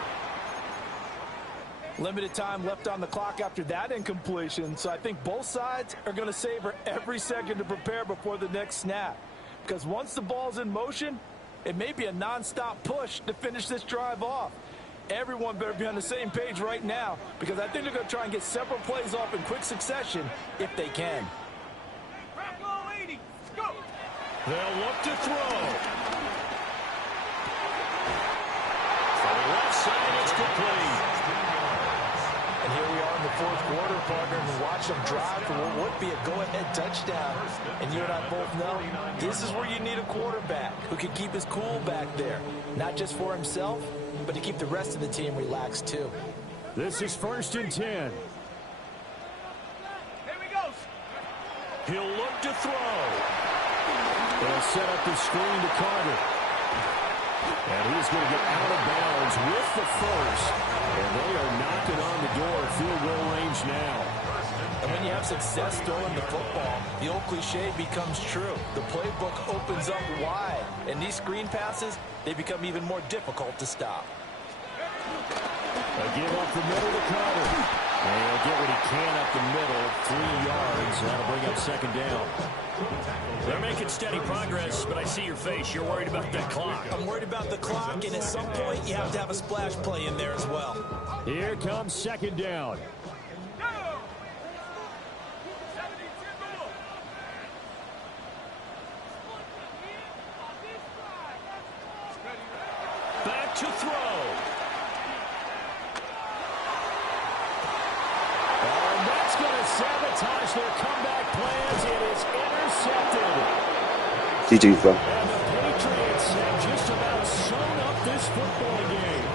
Limited time left on the clock after that incompletion, so I think both sides are going to savor every second to prepare before the next snap. Because once the ball's in motion, it may be a non-stop push to finish this drive off. Everyone better be on the same page right now, because I think they're going to try and get several plays off in quick succession if they can. They'll look to throw. For the left side, it's complete. And here we are in the 4th quarter, partner, and watch them drive for what would be a go-ahead touchdown. And you and I both know this is where you need a quarterback who can keep his cool back there, not just for himself, but to keep the rest of the team relaxed too. This is 1st and 10. Here we go. He'll look to throw. They'll set up the screen to Carter. And he's going to get out of bounds with the first. And they are knocking on the door at field goal range now. And when you have success throwing the football, the old cliche becomes true. The playbook opens up wide. And these screen passes, they become even more difficult to stop. A give up the middle to Carter. And he'll get what he can up the middle. 3 yards. That'll bring up 2nd down. They're making steady progress, but I see your face. You're worried about that clock. I'm worried about the clock, and at some point, you have to have a splash play in there as well. Here comes 2nd down. back to throw. And that's going to sabotage their comeback plans. It is intercepted. GG, bro. And the Patriots have just about sewn up this football game.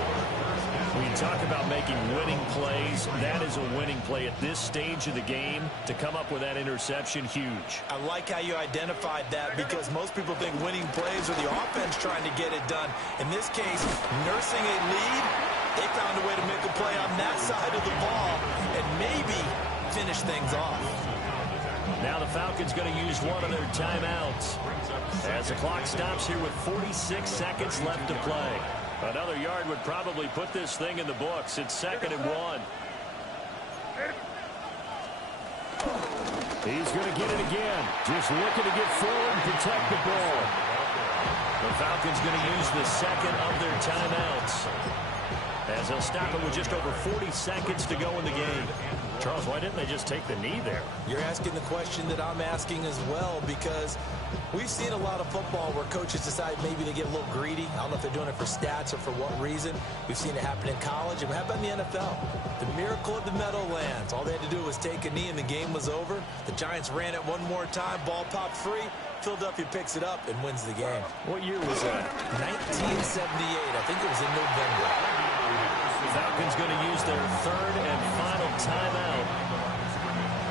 When you talk about making winning plays, that is a winning play at this stage of the game. To come up with that interception, huge. I like how you identified that, because most people think winning plays are the offense trying to get it done. In this case, nursing a lead, they found a way to make a play on that side of the ball and maybe finish things off. Now the Falcons going to use one of their timeouts as the clock stops here with 46 seconds left to play. Another yard would probably put this thing in the books. It's 2nd and 1. He's going to get it again. Just looking to get forward and protect the ball. The Falcons going to use the second of their timeouts, as they'll stop it with just over 40 seconds to go in the game. Charles, why didn't they just take the knee there? You're asking the question that I'm asking as well, because we've seen a lot of football where coaches decide maybe to get a little greedy. I don't know if they're doing it for stats or for what reason. We've seen it happen in college, and what happened in the NFL. The miracle of the Meadowlands. All they had to do was take a knee, and the game was over. The Giants ran it one more time. Ball popped free. Philadelphia picks it up and wins the game. What year was that? 1978. I think it was in November. Falcons going to use their third and final timeout.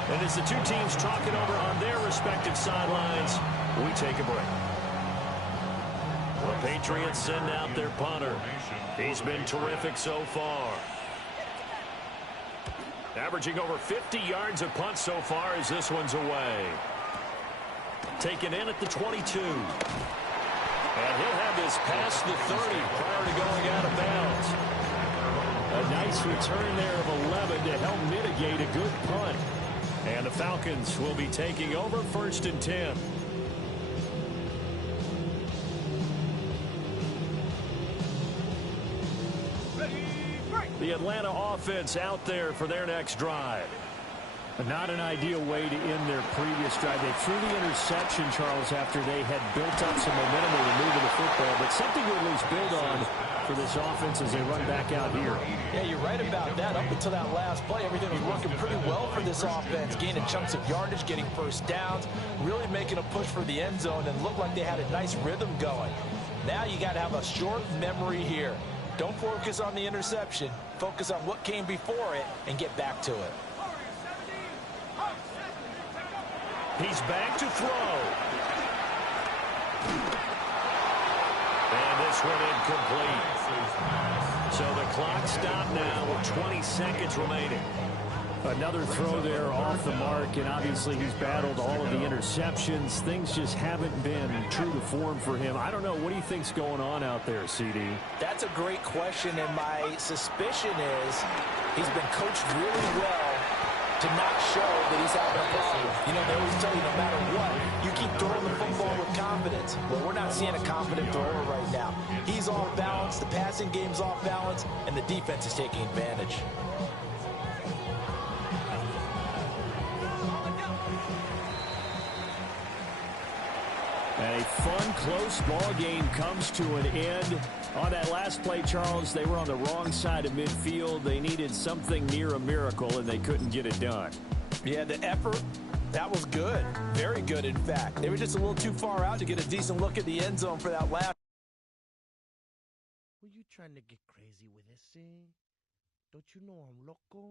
And as the two teams talk it over on their respective sidelines, we take a break. The Patriots send out their punter. He's been terrific so far. Averaging over 50 yards a punt so far as this one's away. Taken in at the 22. And he'll have this past the 30 prior to going out of bounds. A nice return there of 11 to help mitigate a good punt. And the Falcons will be taking over 1st and 10. The Atlanta offense out there for their next drive. Not an ideal way to end their previous drive. They threw the interception, Charles, after they had built up some momentum with the move of the football, but something to at least build on for this offense as they run back out here. Yeah, you're right about that. Up until that last play, everything was working pretty well for this offense, gaining chunks of yardage, getting first downs, really making a push for the end zone, and looked like they had a nice rhythm going. Now you got to have a short memory here. Don't focus on the interception. Focus on what came before it and get back to it. He's back to throw. And this one incomplete. So the clock stopped now with 20 seconds remaining. Another throw there off the mark, and obviously he's battled all of the interceptions. Things just haven't been true to form for him. I don't know. What do you think's going on out there, CD? That's a great question, and my suspicion is he's been coached really well to not show that he's having a problem. You know, they always tell you no matter what, you keep throwing the football with confidence. Well, we're not seeing a confident thrower right now. He's off balance, the passing game's off balance, and the defense is taking advantage. And a fun, close ball game comes to an end. On that last play, Charles, they were on the wrong side of midfield. They needed something near a miracle, and they couldn't get it done. Yeah, the effort, that was good. Very good, in fact. They were just a little too far out to get a decent look at the end zone for that last. Were you trying to get crazy with this thing? Don't you know I'm loco?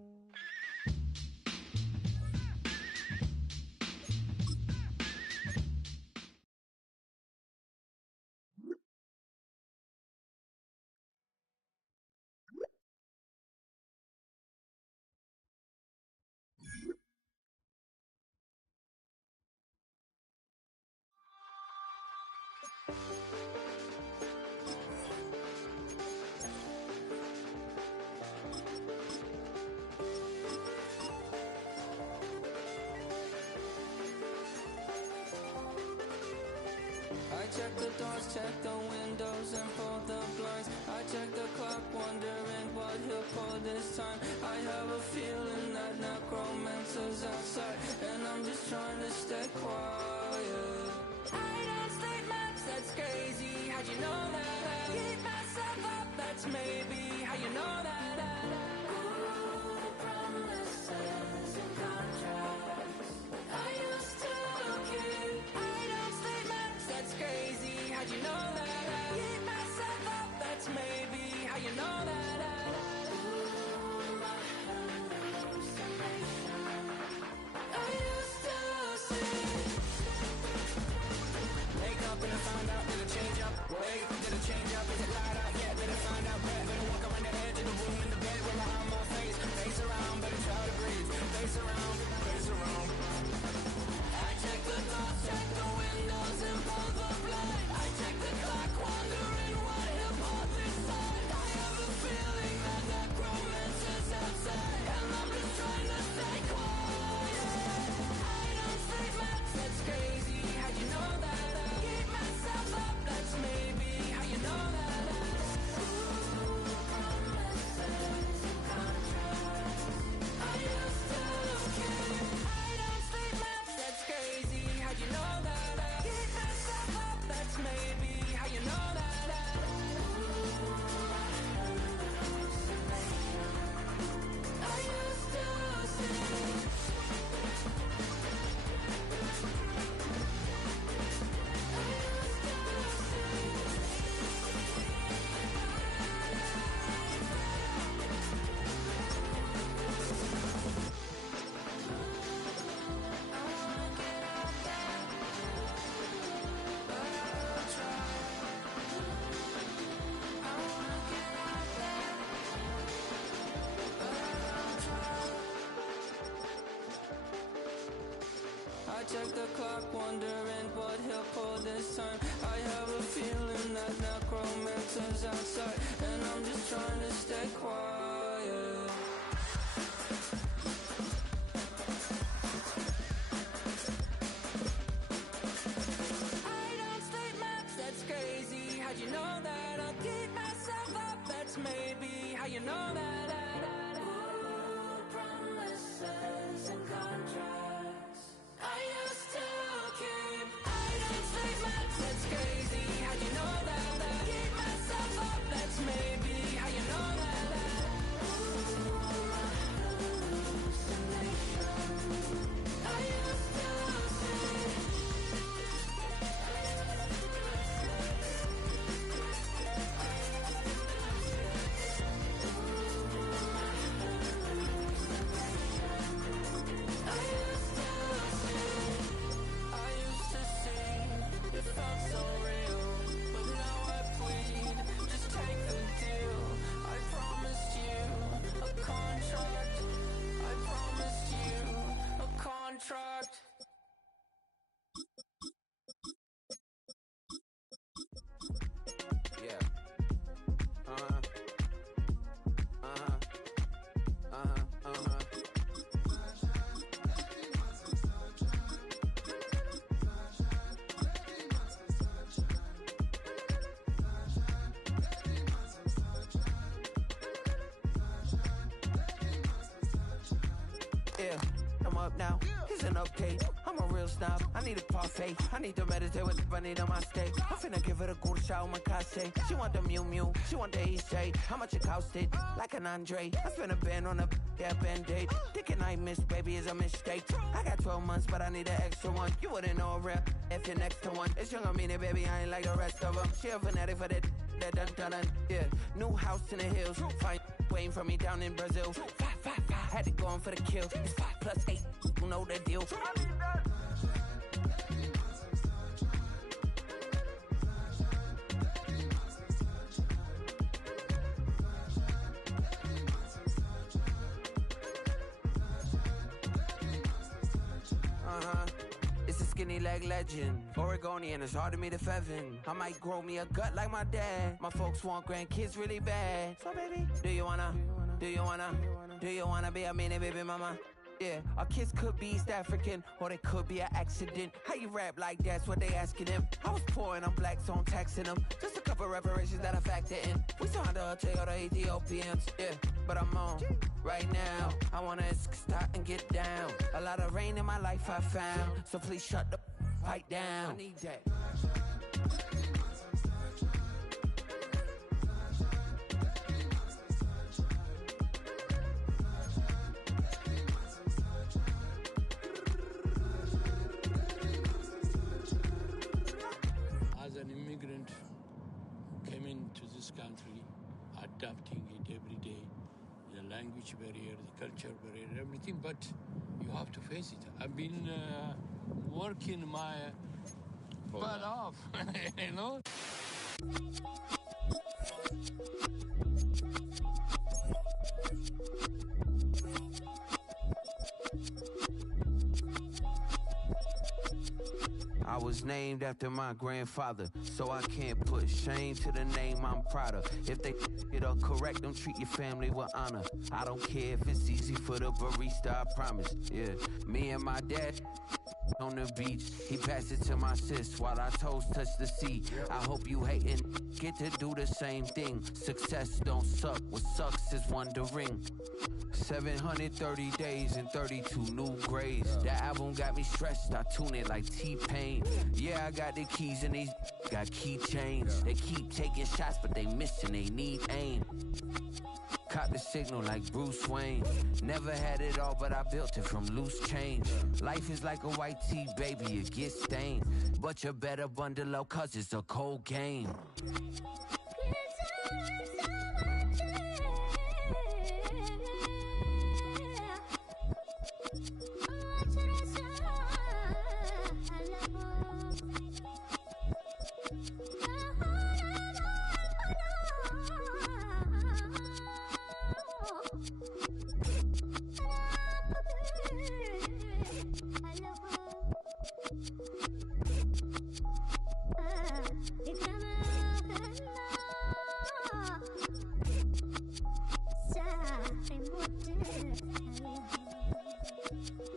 Check the doors, check the windows, and pull the blinds. I check the clock, wondering what he'll pull this time. I have a feeling that necromancer's outside, and I'm just trying to stay quiet. I don't sleep much, that's crazy. How'd you know that? Keep myself up. that's maybe how you know that. Promises and contracts I used to keep. I don't statements, that's crazy. How'd you know that? Keep myself up, that's maybe how you know that. I used to see. Wake up and I found out, did it change up? Wait, did it change up? Is it light out? Yeah, did it find out? Better walk around the edge of the room in the bed with my arm on face. Face around, better try to breathe. Face around, face around. I check the doors, check the windows and pull the blind. I check the clock, wondering what he'll pull this time. I have a feeling that necromancer's is outside, and I'm just trying to stay quiet. I don't say much, that's crazy. How'd you know that? Keep myself up, that's maybe how you know that. Promises and contracts I used to keep. I don't say much, that's crazy. How'd you know that? Keep myself up, that's maybe how you know that. I used to see. I check the clock, wondering what he'll pull this time. I have a feeling that necromancer's outside, and I'm just trying to stay quiet. I don't state maps, that's crazy. How'd you know that? I'll keep myself up, that's maybe how you know that. Ooh, promises and contracts I used to keep. I don't say much, that's crazy. How'd you know that? Keep myself up, that's maybe how you know that. Hallucination I used to see. It felt so real, but now I plead, just take the deal. I promised you a contract. I promised you a contract. Yeah. Yeah, I'm up now. Here's an update. I'm a real snob. I need a parfait. I need to meditate with the bunny on my steak. I'm finna give it a good shot on my casse. She want the Mew Mew. She want the EJ. How much it costed? Like an Andre. I spent a band on a band-aid. Thinking I missed, baby, is a mistake. I got 12 months, but I need an extra one. You wouldn't know a rep if you're next to one. It's young, I mean it, baby, I ain't like the rest of them. She a fanatic for that dun. Yeah, new house in the hills. Fine, waiting for me down in Brazil. Five, had to go on for the kill. It's 5 + 8, you know the deal. It's a skinny leg legend. Oregonian, it's hard to meet a Fevin. I might grow me a gut like my dad. My folks want grandkids really bad. So baby, do you wanna be a mini baby mama? Yeah, our kids could be East African, or they could be an accident. How you rap like that's what they asking him. I was poor and I'm black, so I'm taxing them. Just a couple reparations that I factor in. We saw the take all the Ethiopians, yeah. But I'm on right now. I wanna start and get down. A lot of rain in my life I found, so please shut the fight down. I need that. adapting it every day. The language barrier, the culture barrier, everything, but you have to face it. I've been working my butt off, you know? I was named after my grandfather, so I can't put shame to the name I'm proud of. If they it up correct, don't treat your family with honor. I don't care if it's easy for the barista, I promise. Yeah, me and my dad on the beach, he passed it to my sis while our toes touch the sea. I hope you hatin' get to do the same thing. Success don't suck, what sucks is wondering. 730 days and 32 new grades. That album got me stressed, I tune it like T-Pain. Yeah, I got the keys and these got keychains. They keep taking shots, but they missing, they need aim. Caught the signal like Bruce Wayne. Never had it all, but I built it from loose change. Life is like a white tee, baby, it gets stained. But you better bundle up, cause it's a cold game. Good times.